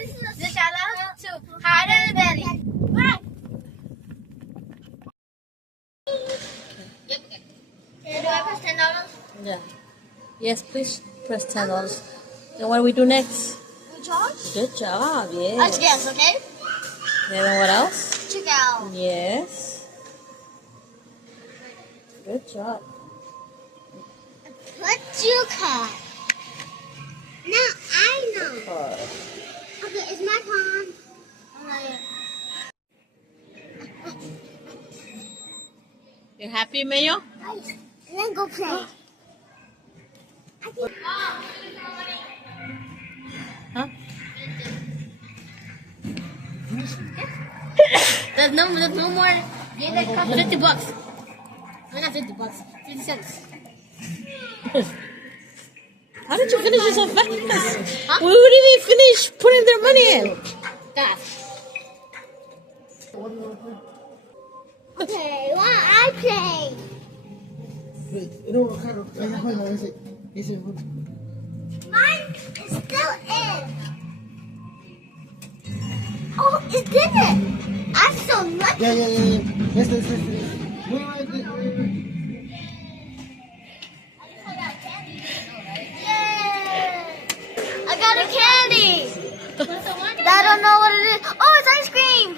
The challenge to hide in the belly. Right. Yep. Okay. Do I press $10? Yeah. Yes, please press $10. Then what do we do next? We charge? Good job. Yes. Let's guess, okay? And then what else? Check out. Yes. Good job. What you card? Now I know. Okay, it's my turn. You happy, Mayo? Nice. And then go play. Huh? There's no more. Yeah, that costs $50. No, not $50. 50 cents. How did you finish it so fast? Huh? We wouldn't even finish putting their money in. God. Okay, what I play? Mine is still in. Oh, it didn't. I'm so lucky. Yeah. Yes. I got a candy. I don't know what it is. Oh, it's ice cream.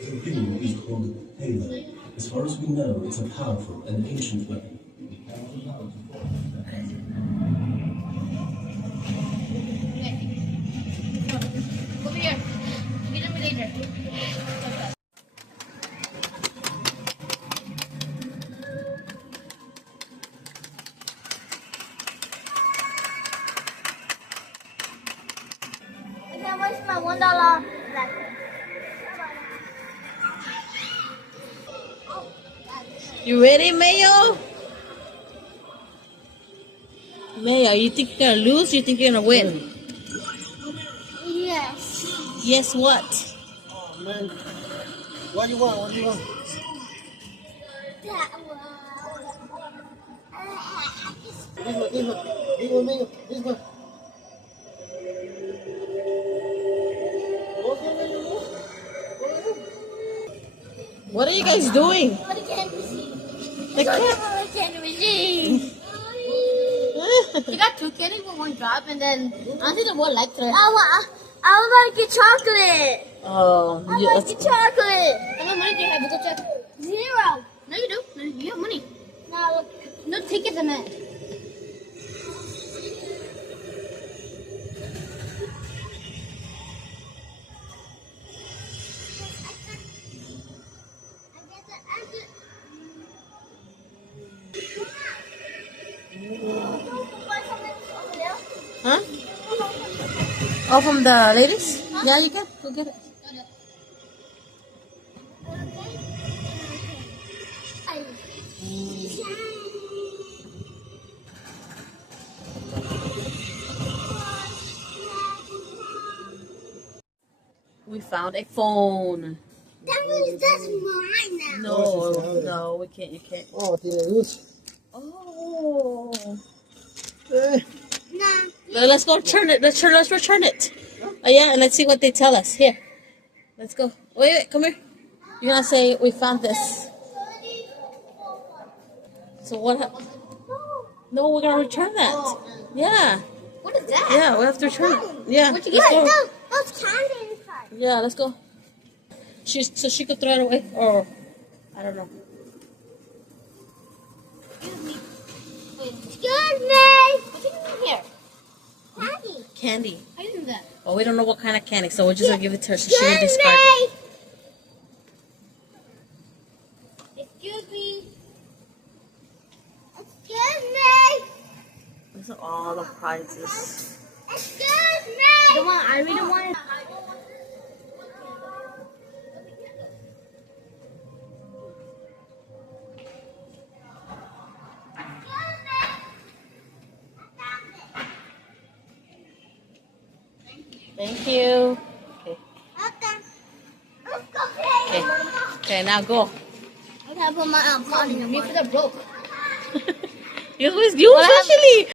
The ring is called Halo. As far as we know, it's a powerful and ancient weapon. Over here. Get me later. I can't waste my $1. You ready, Mayo? Mayo, you think you're gonna lose? Or you think you're gonna win? Yes. Yes, what? Oh man. What do you want? That one. This one. What are you guys doing? What a candy machine. The cat. A candy machine. You got two candies with one drop, and then I think the more like her. I would like your chocolate. Oh, I yeah. like your chocolate. How much money do you have? Go check. 0. No, you do. No, you have money. No, look. No tickets in it. Huh? Oh, from the ladies? Yeah, you can. Go get it. We found a phone. That means that's mine now. No, we can't. You can't. Oh, tiene luz. Oh. Nah. Let's go turn it. Let's return it. Oh yeah, and let's see what they tell us. Here. Let's go. Wait, come here. You're gonna say we found this. So what? No, we're gonna return that. Yeah. What is that? Yeah, we have to return it. Yeah. What you Let's get? go. That's candy inside. Yeah, let's go. So she could throw it away, or I don't know. Excuse me. What's in here? Candy. Candy. How do you do that? Oh, we don't know what kind of candy, so we're just gonna give it to her so she can discard it. Excuse me. Excuse me. These are all the prizes. Excuse me. The one I really want. Thank you. Okay. Okay. Okay, now go. I gotta put my phone in the Me water. for the broke. You especially.